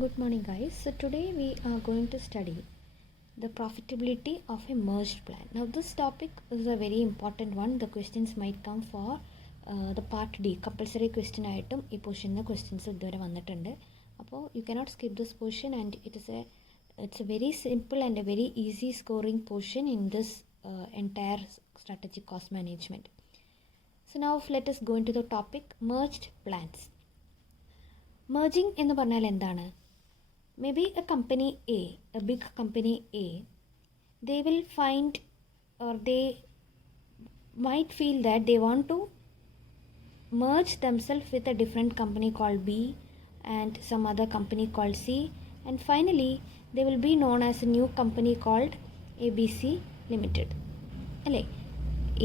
Good morning, guys. So today we are going to study the profitability of a merged plan. Now this topic is a very important one. The questions might come for the part D. Compulsory question item. ഈ പൊസിഷനിൽ ക്വസ്റ്റ്യൻസ് ഇതുവരെ വന്നിട്ടുണ്ട്. അപ്പോൾ you cannot skip this portion, and it's a very simple and a very easy scoring portion in this entire strategic cost management. So now let us go into the topic merged plans. Merging എന്ന് പറഞ്ഞാൽ എന്താണ്? Maybe a company A, a big company A, they will find or they might feel that they want to merge themselves with a different company called B and some other company called C, and finally they will be known as a new company called ABC Limited. അല്ലേ,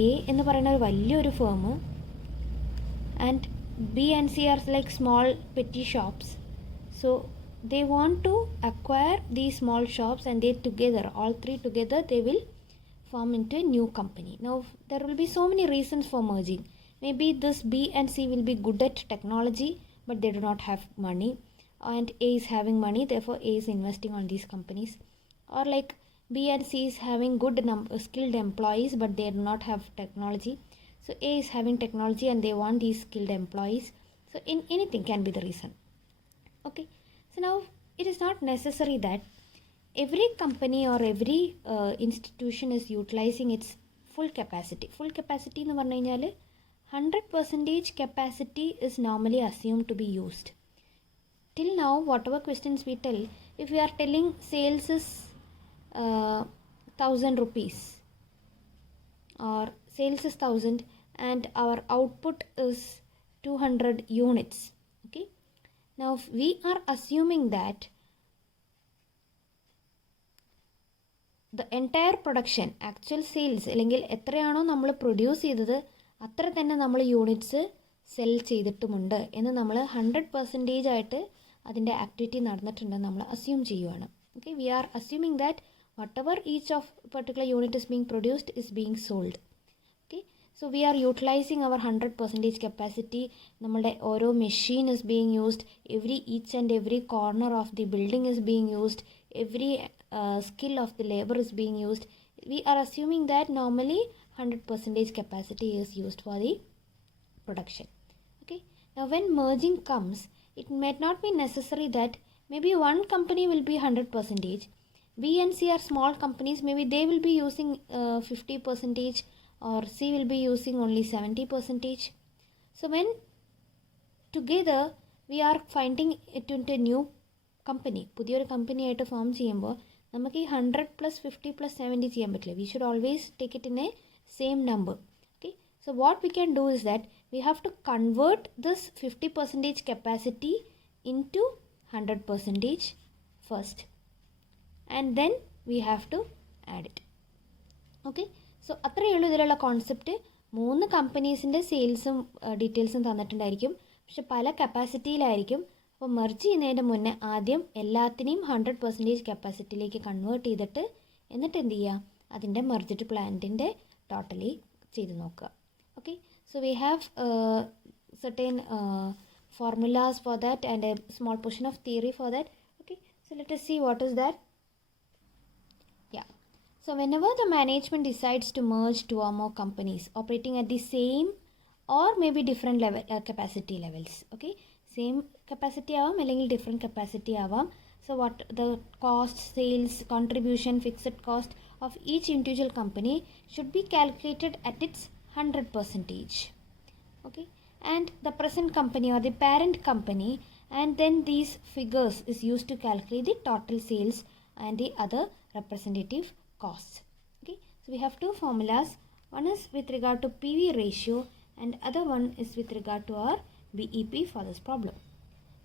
A എന്ന് പറയുന്ന ഒരു വലിയൊരു firm and B and C are like small petty shops. So they want to acquire these small shops, and they together, all three together, they will form into a new company. Now there will be so many reasons for merging. Maybe this B and C will be good at technology, but they do not have money, and A is having money, therefore A is investing on these companies. Or like B and C is having good skilled employees, but they do not have technology. So A is having technology and they want these skilled employees. So in anything can be the reason. Okay. So now it is not necessary that every company or every institution is utilizing its full capacity. Full capacity എന്ന് പറഞ്ഞു കഴിഞ്ഞാൽ 100% capacity is normally assumed to be used. Till now, whatever questions we tell, if we are telling sales is 1,000 rupees or sales is 1,000 and our output is 200 units. Okay. Now we are assuming that the entire production, actual sales, അല്ലെങ്കിൽ എത്രയാണോ നമ്മൾ പ്രൊഡ്യൂസ് ചെയ്തത് അത്ര തന്നെ നമ്മൾ units cell ചെയ്തിട്ടുമുണ്ട് എന്ന് നമ്മൾ 100% ആയിട്ട് അതിൻ്റെ ആക്ടിവിറ്റി നടന്നിട്ടുണ്ടെന്ന് നമ്മൾ അസ്യൂം ചെയ്യുവാണ്. Okay, we are assuming that whatever each of particular unit is being produced is being sold. Okay, so we are utilizing our 100% capacity. Nammade oro machine is being used, each and every corner of the building is being used, every skill of the labor is being used. We are assuming that normally 100% capacity is used for the production. Okay, now when merging comes, it may not be necessary that maybe one company will be 100%. B and C are small companies, maybe they will be using 50% or C will be using only 70%. So when together we are finding it into a new company, പുതിയൊരു കമ്പനി ആയിട്ട് ഫോം ചെയ്യുമ്പോൾ നമുക്ക് ഈ 100 + 50 + 70 ചെയ്യാൻ പറ്റില്ല. We should always take it in a same number. Okay, so what we can do is that we have to convert this 50% capacity into 100% first, and then we have to add it. Okay, so അത്രയേ ഉള്ളൂ ഇതിലുള്ള കോൺസെപ്റ്റ്. 3 കമ്പനീസിൻ്റെ സെയിൽസും ഡീറ്റെയിൽസും തന്നിട്ടുണ്ടായിരിക്കും, പക്ഷെ പല കപ്പാസിറ്റിയിലായിരിക്കും. അപ്പോൾ മെർജ് ചെയ്യുന്നതിൻ്റെ മുന്നേ ആദ്യം എല്ലാത്തിനെയും 100% കപ്പാസിറ്റിയിലേക്ക് കൺവേർട്ട് ചെയ്തിട്ട് എന്നിട്ട് എന്ത് ചെയ്യുക, അതിൻ്റെ മെർജ്ഡ് പ്ലാന്റിൻ്റെ ടോട്ടലി ചെയ്ത് നോക്കുക. Okay, so we have certain formulas for that and a small portion of theory for that. Okay, so let us see what is that. So whenever the management decides to merge 2 or more companies operating at the same or maybe different level capacity levels, okay, same capacity avam allengil different capacity avam, so what the cost, sales, contribution, fixed cost of each individual company should be calculated at its 100%. Okay, and the present company or the parent company, and then these figures is used to calculate the total sales and the other representative costs. Okay, so we have 2 formulas. One is with regard to PV ratio and other one is with regard to our BEP for this problem.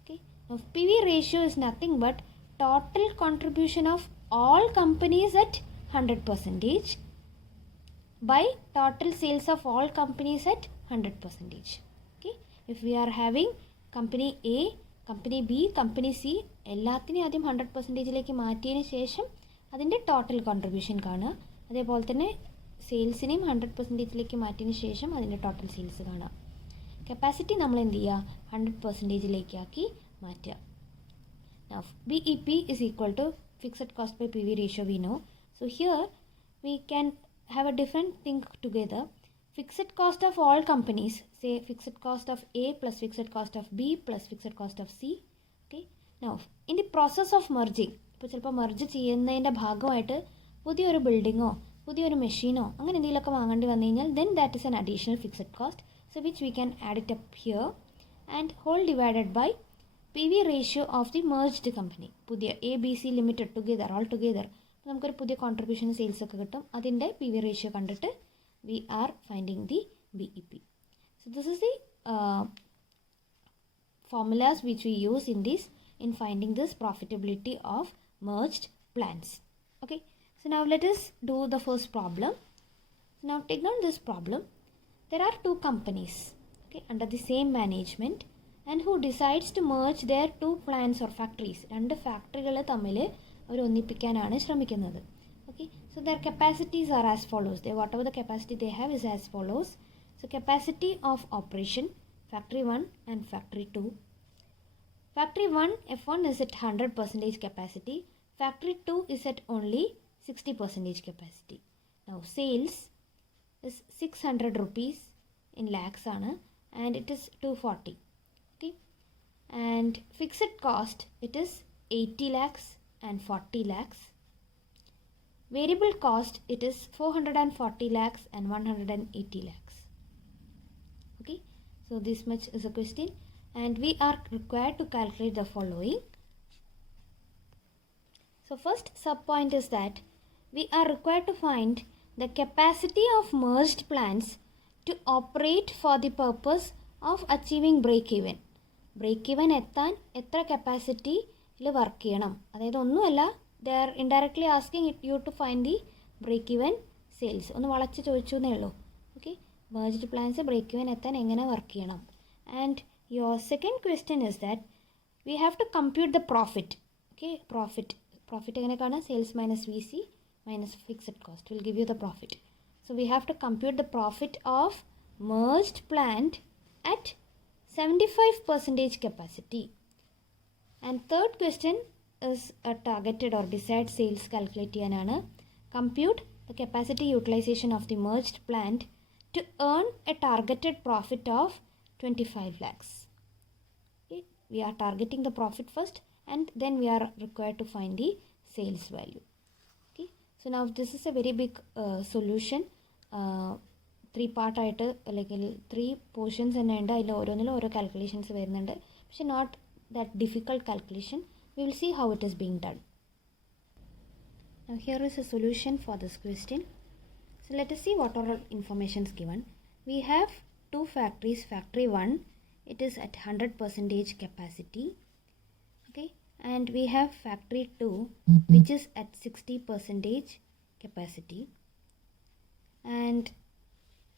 Okay, now PV ratio is nothing but total contribution of all companies at 100% by total sales of all companies at 100%. Okay, if we are having company A, company B, company C, എല്ലാത്തിനെയും ആദ്യം 100%ലേക്ക് മാറ്റിയതിന് ശേഷം അതിൻ്റെ total contribution കാണുക. അതേപോലെ തന്നെ സെയിൽസിനെയും 100%ലേക്ക് മാറ്റിയതിന് ശേഷം അതിൻ്റെ ടോട്ടൽ സെയിൽസ് കാണുക. കപ്പാസിറ്റി നമ്മൾ എന്ത് ചെയ്യുക, 100%ലേക്കാക്കി മാറ്റുക. Now BEP is equal to fixed cost by PV ratio, we know. So here we can have a different thing together. Fixed cost of all companies, say fixed cost of A plus fixed cost of B plus fixed cost of C. Okay. Now in the process of merging, ഇപ്പോൾ ചിലപ്പോൾ മെർജ് ചെയ്യുന്നതിൻ്റെ ഭാഗമായിട്ട് പുതിയൊരു ബിൽഡിങ്ങോ പുതിയൊരു മെഷീനോ അങ്ങനെ എന്തെങ്കിലുമൊക്കെ വാങ്ങേണ്ടി വന്നു കഴിഞ്ഞാൽ then that is an additional fixed cost, so which we can add it up here and whole divided by PV ratio of the merged company. പുതിയ ABC Limited together, all together നമുക്കൊരു പുതിയ കോൺട്രിബ്യൂഷൻ സെയിൽസ് ഒക്കെ കിട്ടും. അതിൻ്റെ PV ratio കണ്ടിട്ട് we are finding the BEP. So this is the formulas which we use in finding this profitability of merged plants. Okay, so now let us do the first problem. Now take down this problem. There are two companies, okay, under the same management and who decides to merge their two plants or factories. രണ്ട് ഫാക്ടറികൾ തമ്മിൽ അവർ ഒന്നിപ്പിക്കാനാണ് ശ്രമിക്കുന്നത്. Okay, so their capacities are as follows. Whatever the capacity they have is as follows. So capacity of operation, factory 1 and factory 2. Factory 1 F1 is at 100% capacity. Factory 2 is at only 60% capacity. Now sales is 600 rupees in lakhs and it is 240. Okay, and fixed cost it is 80 lakhs and 40 lakhs. Variable cost it is 440 lakhs and 180 lakhs. Okay, so this much is a question and we are required to calculate the following. So first sub point is that we are required to find the capacity of merged plants to operate for the purpose of achieving break even. Break even എത്താൻ എത്ര കപ്പാസിറ്റിയിൽ വർക്ക് ചെയ്യണം, അതായത് ഒന്നുമല്ല, they are indirectly asking you to find the break even sales. ഒന്ന് വളച്ച് ചോദിച്ചു എന്നേ ഉള്ളൂ. Okay, merged plants break even എത്താൻ എങ്ങനെ വർക്ക് ചെയ്യണം. And your second question is that we have to compute the profit. Okay, profit എങ്ങനെയാണ്, sales minus VC minus fixed cost will give you the profit. So we have to compute the profit of merged plant at 75% capacity. And third question is a targeted or desired sales calculate cheyanana. Compute the capacity utilization of the merged plant to earn a targeted profit of 25 lakhs. Okay, we are targeting the profit first and then we are required to find the sales value. Okay, so now this is a very big solution. 3 part ആയിട്ട് അല്ലെങ്കിൽ 3 പോർഷൻസ് തന്നെ ഉണ്ട്. അതിൽ ഓരോന്നിലും ഓരോ calculations വരുന്നുണ്ട്. പക്ഷെ not that difficult calculation. We will see how it is being done. Now here is a solution for this question. So let us see what are all informations given. We have two factories. Factory 1 it is at 100% capacity. Okay, and we have factory 2 which is at 60% capacity. And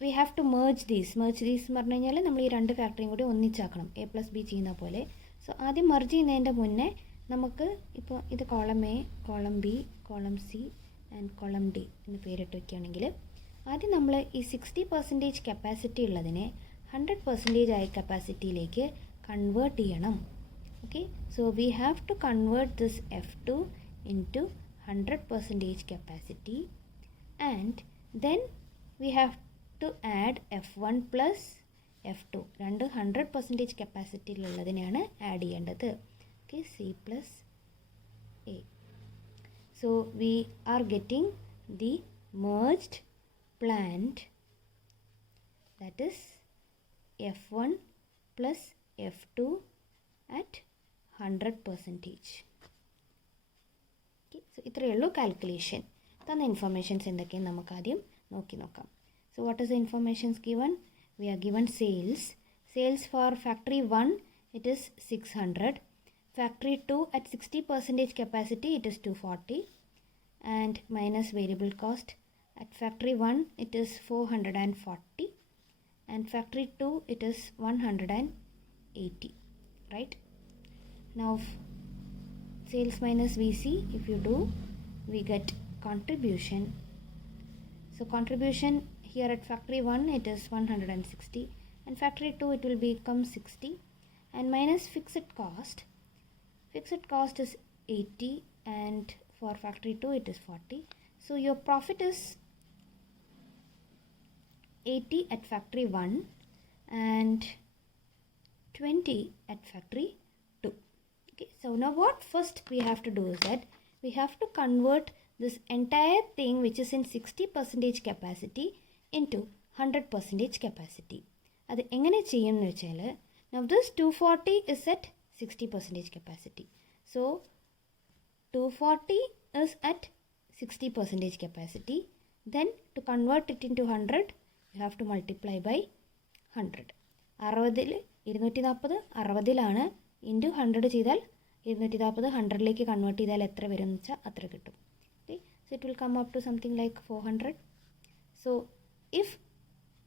we have to merge these എന്ന് പറഞ്ഞു കഴിഞ്ഞാൽ നമ്മൾ ഈ രണ്ട് ഫാക്ടറിയും കൂടി ഒന്നിച്ചാക്കണം, A plus B ചെയ്യുന്ന പോലെ. സോ ആദ്യം മെർജ് ചെയ്യുന്നതിൻ്റെ മുന്നേ നമുക്ക് ഇപ്പോൾ ഇത് column A, column B, column C and column D എന്ന് പേരിട്ട് വയ്ക്കുകയാണെങ്കിൽ ആദ്യം നമ്മൾ ഈ 60% കപ്പാസിറ്റി ഉള്ളതിനെ 100% ആയ കപ്പാസിറ്റിയിലേക്ക് കൺവേർട്ട് ചെയ്യണം. Okay, so we have to convert this F2 into 100% capacity and then we have to add F1 plus F2. രണ്ട് 100% കപ്പാസിറ്റിയിലുള്ളതിനെയാണ് ആഡ് ചെയ്യേണ്ടത്. Okay, C plus A. So we are getting the merged plant, that is F1 plus F2 at 100%. Okay, so ഇത്രയേ ഉള്ളൂ കാൽക്കുലേഷൻ. തന്ന ഇൻഫർമേഷൻസ് എന്തൊക്കെയാണ് നമുക്ക് ആദ്യം നോക്കാം. So what is the informations given? We are given sales. Sales for factory 1 it is 600. Factory 2 at 60% capacity it is 240 and minus variable cost. At factory 1 it is 440 and factory 2 it is 180, right? Now sales minus VC, if you do, we get contribution. So contribution here at factory 1 it is 160 and factory 2 it will become 60 and minus fixed cost. fixed cost is 80 and for factory 2 it is 40. So your profit is 80 at factory 1 and 20 at factory 2. Okay, so now what first we have to do is that we have to convert this entire thing which is in 60% capacity into 100% capacity. അത് എങ്ങനെ ചെയ്യുമെന്ന് വെച്ചാൽ now this 240 is at 60% capacity. So 240 is at 60% capacity. Then to convert it into 100 you have to multiply by 100. 60 240 60 into 100 ചെയ്താൽ 240 100ലേക്ക് കൺവേർട്ട് ചെയ്താൽ എത്ര വരും എന്ന് വെച്ചാൽ അത്ര കിട്ടും. Okay, so it will come up to something like 400. So if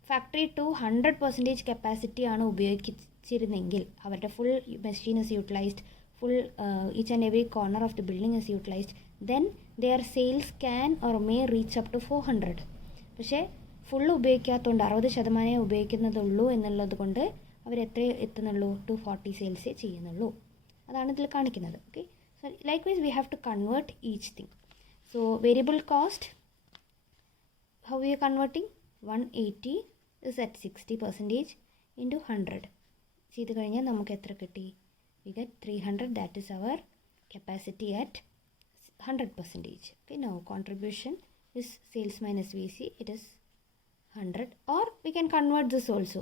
factory 2 100% capacity ആണ് ഉപയോഗിച്ചിരുന്നെങ്കിൽ അവരുടെ full machine is utilized, full each and every corner of the building is utilized, then their sales can or may reach up to 400. പക്ഷേ ഫുൾ ഉപയോഗിക്കാത്തതുകൊണ്ട് 60% ഉപയോഗിക്കുന്നതുള്ളൂ എന്നുള്ളത് കൊണ്ട് അവർ എത്ര എത്തുന്നുള്ളൂ 240 സെയിൽസേ ചെയ്യുന്നുള്ളൂ. അതാണ് ഇതിൽ കാണിക്കുന്നത്. Okay, so like wise we have to convert each thing. So variable cost how you converting 180 is at 60% into 100 ചെയ്ത് കഴിഞ്ഞാൽ നമുക്ക് എത്ര കിട്ടി? We get 300. That is our capacity at 100%. Okay, now contribution is sales minus VC, it is 100, or we can convert this also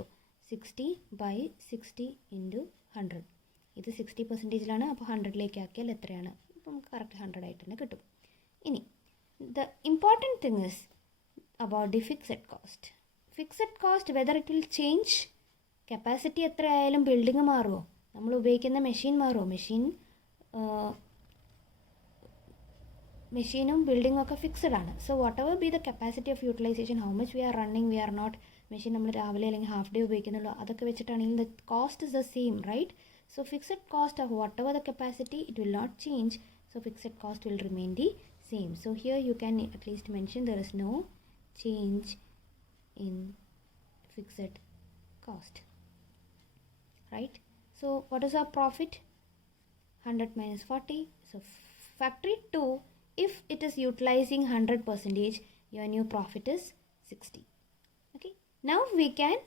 60 by 60 into 100. ഇത് 60%ലാണ്, അപ്പോൾ 100ലേക്ക് ആക്കിയാൽ എത്രയാണ്? അപ്പോൾ നമുക്ക് കറക്റ്റ് 100 ആയിട്ട് തന്നെ കിട്ടും. ഇനി the important thing is about the fixed cost. Fixed cost whether it will change, capacity എത്ര ആയാലും ബിൽഡിങ് മാറുമോ? നമ്മൾ ഉപയോഗിക്കുന്ന മെഷീൻ മാറുമോ? മെഷീനും ബിൽഡിങ്ങും ഒക്കെ ഫിക്സഡ് ആണ്. So whatever be the capacity of utilization, how much we are running, we are not, machine നമ്മൾ രാവിലെ അല്ലെങ്കിൽ ഹാഫ് ഡേ ഉപയോഗിക്കുന്നുള്ളൂ, അതൊക്കെ വെച്ചിട്ടാണെങ്കിൽ the cost is the same, right? So fixed cost of whatever the capacity, it will not change. So fixed cost will remain the same. So here you can at least mention there is no change in fixed cost, right? So what is our profit? 100 minus 40. So factory 2, if it is utilizing 100%, your new profit is 60. Okay, now we can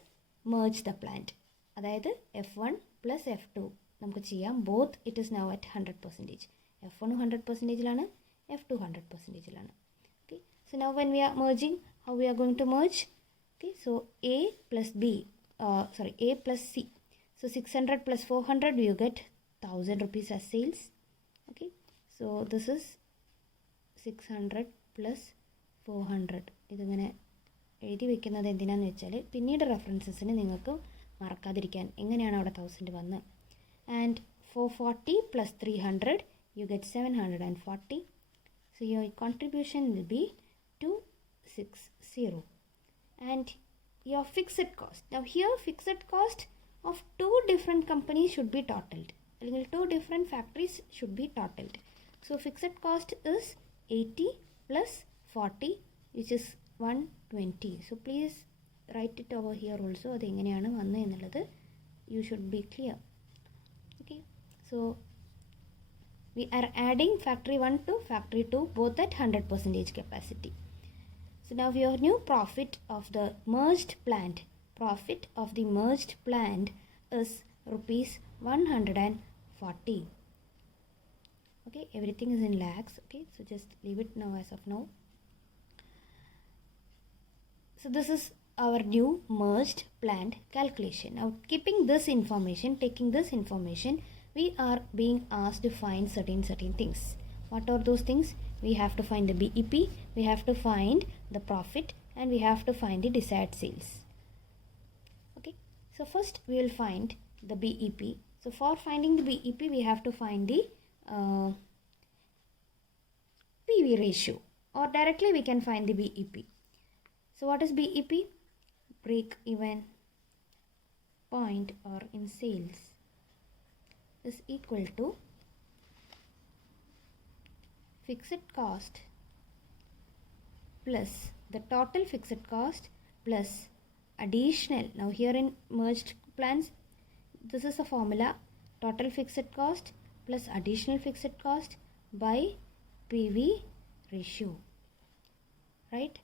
merge the plant. അതായത് F1 plus F2 നമുക്ക് ചെയ്യാം. Both it is now at 100%. F1 100%ലാണ്, F2 100%ലാണ്. Okay, so now when we are merging, how we are going to merge? Okay, so A plus B, A plus C. So 600 plus 400 you get 1000 rupees as sales. Okay, so this is 600 plus 400. ഇതിങ്ങനെ എഴുതി വെക്കുന്നത് എന്തിനാന്ന് വെച്ചാൽ പിന്നീട് റെഫറൻസസിന് നിങ്ങൾക്ക് മറക്കാതിരിക്കാൻ എങ്ങനെയാണ് അവിടെ 1000 വന്ന്. And 440 plus 300 you get 740. So your contribution will be 260. And your fixed cost, now here fixed cost of 2 different companies should be totalled, അല്ലെങ്കിൽ 2 different factories should be totalled. So fixed cost is 80 plus 40 which is 120. So please write it over here also. അത് എങ്ങനെയാണ് വന്നത് എന്നുള്ളത് you should be clear. Okay, so we are adding factory 1 to factory 2 both at 100% capacity. So now your new profit of the merged plant is rupees 140. Okay, everything is in lakhs. Okay, so just leave it now as of now. So this is our new merged plant calculation. Now taking this information, we are being asked to find certain things. What are those things? We have to find the BEP, we have to find the profit, and we have to find the desired sales. Okay, so first we will find the BEP. So for finding the BEP, we have to find the PV ratio, or directly we can find the BEP. So what is BEP? Break even point, or in sales, is equal to fixed cost plus the total fixed cost plus additional. Now here in merged plants, this is a formula: total fixed cost plus additional fixed cost by PV ratio, right?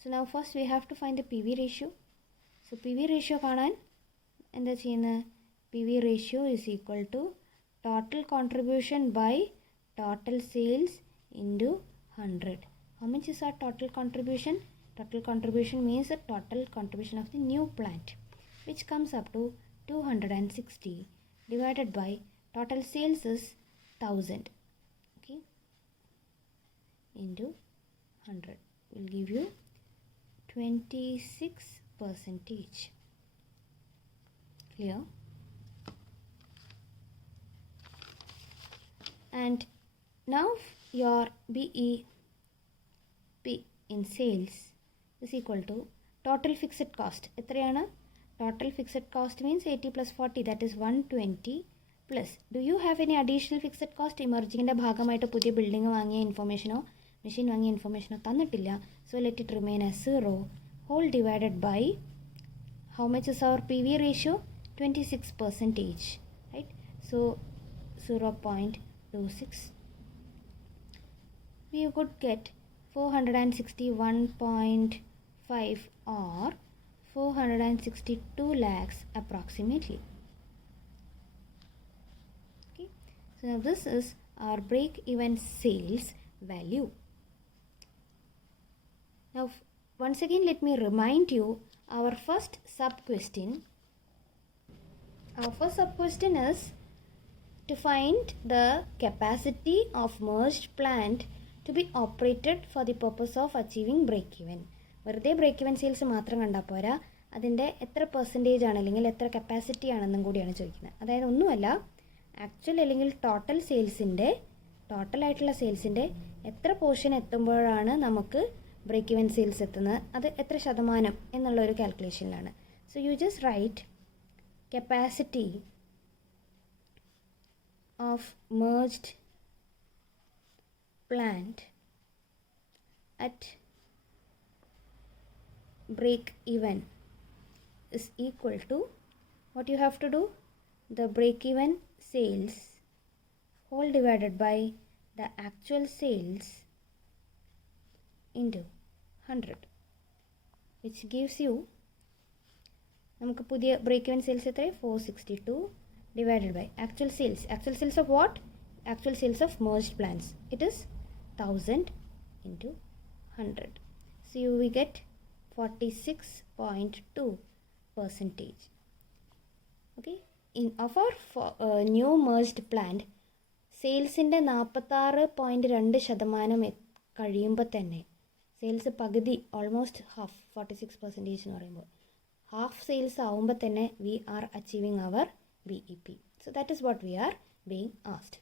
So now first we have to find the PV ratio. So PV ratio കാണാൻ എന്താ ചെയ്യുന്നത്? PV ratio is equal to total contribution by total sales into 100. How much is our total contribution? Total contribution means the total contribution of the new plant, which comes up to 260 divided by total sales is 1000, okay, into 100 will give you 26%. Clear? And now your BEP in sales is equal to total fixed cost. എത്രയാണ്? Total fixed cost means 80 plus 40, that is 120 plus. Do you have any additional fixed cost? ഇമർജിങ്ങിൻ്റെ ഭാഗമായിട്ട് പുതിയ ബിൽഡിംഗ് വാങ്ങിയ ഇൻഫർമേഷനോ മെഷീൻ വാങ്ങിയ ഇൻഫർമേഷനോ തന്നിട്ടില്ല. So let it remain as 0 whole divided by how much is our PV ratio? 26%, right? So 0.26. We could get 461.5 or 462 lakhs approximately. Okay, so now this is our break-even sales value. Now once again let me remind you our first sub-question. Our first sub-question is to find the capacity of merged plant to be operated for the purpose of achieving break-even. വെറുതെ break even sales മാത്രം കണ്ടാൽ പോരാ, അതിൻ്റെ എത്ര പെർസെൻറ്റേജ് ആണ് അല്ലെങ്കിൽ എത്ര കപ്പാസിറ്റി ആണെന്നും കൂടിയാണ് ചോദിക്കുന്നത്. അതായത് ഒന്നുമല്ല, ആക്ച്വൽ അല്ലെങ്കിൽ ടോട്ടൽ സെയിൽസിൻ്റെ ടോട്ടലായിട്ടുള്ള സെയിൽസിൻ്റെ എത്ര പോർഷൻ എത്തുമ്പോഴാണ് നമുക്ക് ബ്രേക്ക് ഇവൻ സെയിൽസ് എത്തുന്നത്, അത് എത്ര ശതമാനം എന്നുള്ള ഒരു കാൽക്കുലേഷനിലാണ്. So you just write capacity of merged plant at break even is equal to what you have to do, the break even sales whole divided by the actual sales into 100, which gives you നമുക്ക് പുതിയ break even sales എത്ര 462 divided by actual sales of what? Actual sales of merged plants, it is 1000 into 100. So you will get 46.2%. Okay, in of our new merged plant സെയിൽസിൻ്റെ 46.2% കഴിയുമ്പോൾ തന്നെ സെയിൽസ് പകുതി almost half 46% എന്ന് പറയുമ്പോൾ half sales ആവുമ്പോൾ തന്നെ we are achieving our BEP. So that is what we are being asked.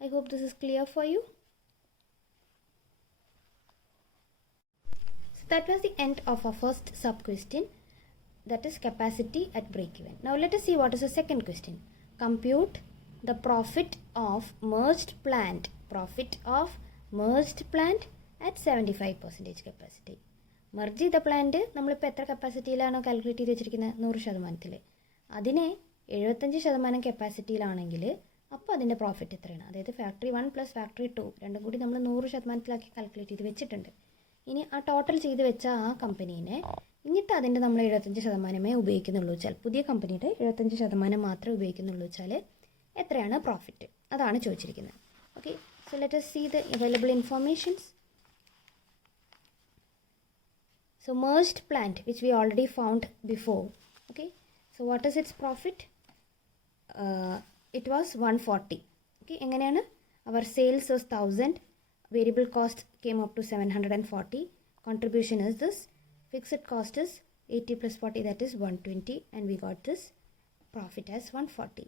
I hope this is clear for you. So that was the end of our first sub question, that is capacity at break even. Now let us see what is the second question. Compute the profit of merged plant at 75% capacity. Merge ചെയ്ത പ്ലാന്റ് നമ്മളിപ്പോൾ എത്ര കപ്പാസിറ്റിയിലാണോ കാൽക്കുലേറ്റ് ചെയ്ത് വെച്ചിരിക്കുന്നത് 100%, അതിനെ 75% കപ്പാസിറ്റിയിലാണെങ്കിൽ അപ്പോൾ അതിൻ്റെ പ്രോഫിറ്റ് എത്രയാണ്? അതായത് ഫാക്ടറി 1 പ്ലസ് ഫാക്ടറി 2 രണ്ടും കൂടി നമ്മൾ 100% കാൽക്കുലേറ്റ് ചെയ്ത് വെച്ചിട്ടുണ്ട്. ഇനി ആ ടോട്ടൽ ചെയ്ത് വെച്ച ആ കമ്പനീനെ എന്നിട്ട് അതിൻ്റെ നമ്മൾ 75% ഉപയോഗിക്കുന്നുള്ളൂ വെച്ചാൽ, പുതിയ കമ്പനിയുടെ 75% മാത്രമേ ഉപയോഗിക്കുന്നുള്ളൂ വെച്ചാൽ എത്രയാണ് പ്രോഫിറ്റ്? അതാണ് ചോദിച്ചിരിക്കുന്നത്. Okay, so let us see the available informations. So merged plant, which we already found before. Okay, so what is its profit? It was 140. Okay, എങ്ങനെയാണ്? Our sales was 1000, variable cost came up to 740, contribution is this, fixed cost is 80 plus 40, that is 120, and we got this profit as 140.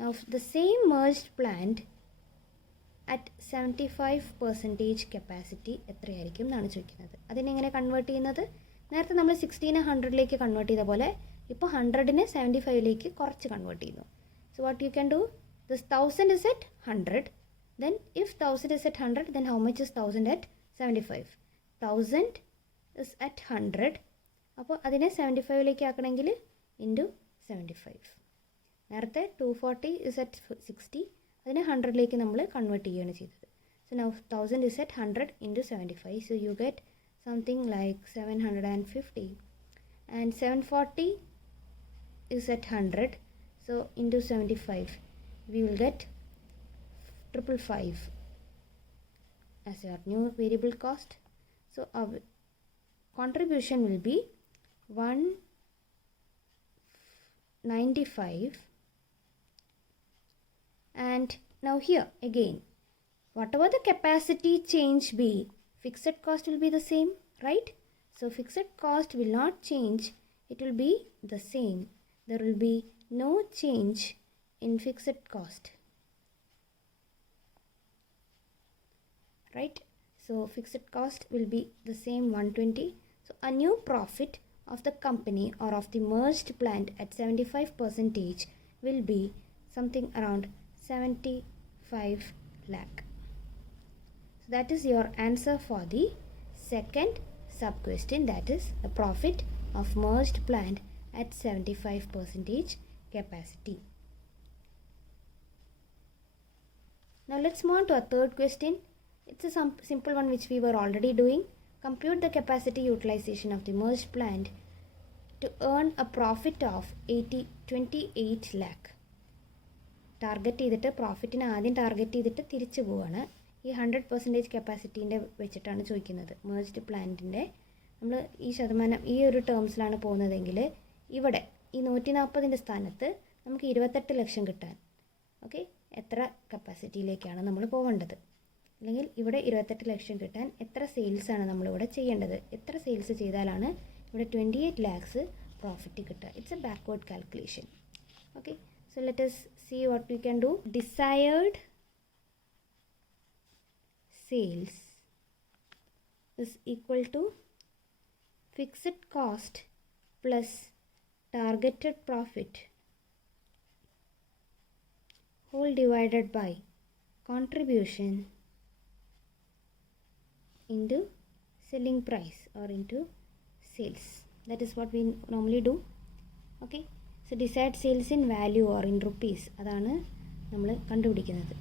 Now the same merged plant at 75% capacity എത്രയായിരിക്കും എന്നാണ് ചോദിക്കുന്നത്. അതിനെങ്ങനെ കൺവേർട്ട് ചെയ്യുന്നത്? നേരത്തെ നമ്മൾ 16 100ലേക്ക് കൺവേർട്ട് ചെയ്ത പോലെ ഇപ്പോൾ 100നെ 75ലേക്ക് കുറച്ച് കൺവേർട്ട് ചെയ്യുന്നു. So what you can do, this 1000 is at 100, then if 1000 is at 100, then how much is 1000 at 75? 1000 is at 100, അപ്പോൾ അതിനെ 75ലേക്ക് ആക്കണമെങ്കിൽ ഇൻറ്റു 75. നേരത്തെ 240 is at 60, അതിനെ 100ലേക്ക് നമ്മൾ കൺവേർട്ട് ചെയ്യുകയാണ് ചെയ്തത്. സോ നൗ 1000 is at 100 into 75. So you get something like 750, and 740 is at 100. So into 75 we will get 555 as our new variable cost. So our contribution will be 195. And now here again, whatever the capacity change be, fixed cost will be the same, right? So fixed cost will not change, it will be the same. There will be no change in fixed cost, right? So fixed cost will be the same 120. So a new profit of the company or of the merged plant at 75% will be something around 75 lakh. So that is your answer for the second sub question, that is the profit of merged plant at 75% capacity. Now let's move on to a third question. It's a simple one which we were already doing. Compute the capacity utilization of the merged plant to earn a profit of 28 lakh. Target ചെയ്തിട്ട് പ്രോഫിറ്റിനെ ആദ്യം ടാർഗറ്റ് ചെയ്തിട്ട് തിരിച്ചു പോവുകയാണ്. ഈ 100% കപ്പാസിറ്റീൻ്റെ വെച്ചിട്ടാണ് ചോദിക്കുന്നത്. മേർജ്ഡ് പ്ലാന്റിൻ്റെ നമ്മൾ ഈ ശതമാനം ഈ ഒരു ടേംസിലാണ് പോകുന്നതെങ്കിൽ ഇവിടെ ഈ 140ൻ്റെ സ്ഥാനത്ത് നമുക്ക് 28 ലക്ഷം കിട്ടാൻ ഓക്കെ എത്ര കപ്പാസിറ്റിയിലേക്കാണ് നമ്മൾ പോകേണ്ടത്, അല്ലെങ്കിൽ ഇവിടെ 28 ലക്ഷം കിട്ടാൻ എത്ര സെയിൽസാണ് നമ്മളിവിടെ ചെയ്യേണ്ടത്, എത്ര സെയിൽസ് ചെയ്താലാണ് ഇവിടെ 28 lakhs പ്രോഫിറ്റ് കിട്ടുക. It's A backward calculation. Okay, so let us see what we can do. Desired sales is equal to fixed cost plus targeted profit whole divided by contribution into selling price or into sales. That is what we normally do. Okay, so decide sales in value or in rupees, അതാണ് നമ്മൾ കണ്ടുപിടിക്കുന്നത്.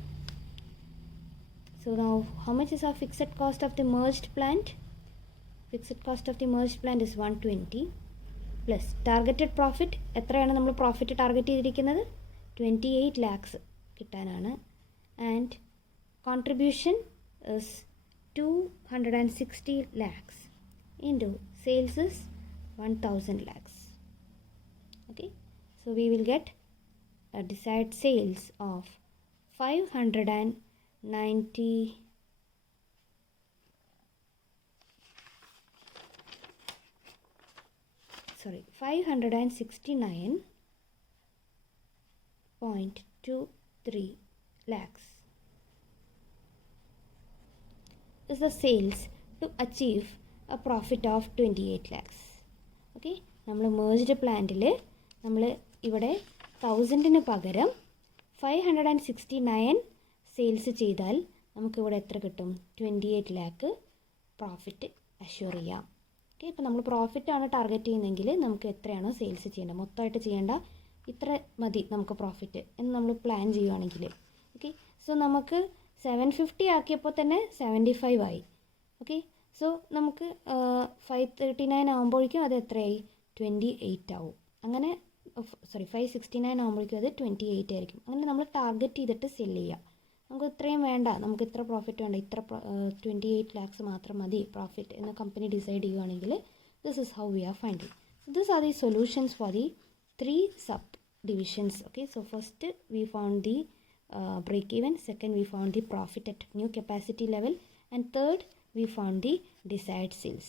So now how much is our fixed cost of the merged plant? Fixed cost of the merged plant is 120 plus targeted profit. എത്രയാണ് നമ്മൾ profit target ചെയ്തിരിക്കുന്നത്? 28 lakhs കിട്ടാനാണ്. And contribution is 260 lakhs into sales is 1000 lakhs. Okay, so we will get a desired sales of 569.23 lakhs is the sales to achieve a profit of 28 lakhs. Okay, നമ്മൾ merged പ്ലാന്റിൽ നമ്മൾ ഇവിടെ 1000ന് പകരം 569 സെയിൽസ് ചെയ്താൽ നമുക്കിവിടെ എത്ര കിട്ടും? 28 lakh പ്രോഫിറ്റ് അഷ്യൂർ ചെയ്യാം. ഓക്കെ, ഇപ്പോൾ നമ്മൾ പ്രോഫിറ്റാണ് ടാർഗറ്റ് ചെയ്യുന്നതെങ്കിൽ നമുക്ക് എത്രയാണോ സെയിൽസ് ചെയ്യേണ്ടത്, മൊത്തമായിട്ട് ചെയ്യേണ്ട ഇത്ര മതി നമുക്ക് പ്രോഫിറ്റ് എന്ന് നമ്മൾ പ്ലാൻ ചെയ്യുകയാണെങ്കിൽ. ഓക്കെ, സോ നമുക്ക് 750 ആക്കിയപ്പോൾ തന്നെ 75 ആയി. ഓക്കെ, സോ നമുക്ക് 539 ആകുമ്പോഴേക്കും അത് എത്രയായി? 28 ആവും. അങ്ങനെ 569 ആകുമ്പോഴേക്കും അത് 28 ആയിരിക്കും. അങ്ങനെ നമ്മൾ ടാർഗറ്റ് ചെയ്തിട്ട് സെല്ല് ചെയ്യുക. നമുക്ക് ഇത്രയും വേണ്ട, നമുക്ക് ഇത്ര പ്രോഫിറ്റ് വേണ്ട, ഇത്ര 28 lakhs മാത്രം മതി പ്രോഫിറ്റ് എന്ന് കമ്പനി ഡിസൈഡ് ചെയ്യുകയാണെങ്കിൽ this is how we R finding. This are the solutions for the 3 sub divisions. Okay, so first we found the break even, second we found the profit at new capacity level, and third we found the desired sales.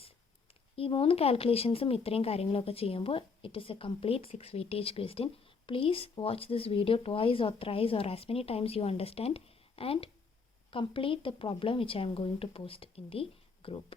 ഈ 3 കാൽക്കുലേഷൻസും ഇത്രയും കാര്യങ്ങളൊക്കെ ചെയ്യുമ്പോൾ it is A complete 6 weightage question. Please watch this video twice or thrice or as many times you understand and complete the problem which I am going to post in the group.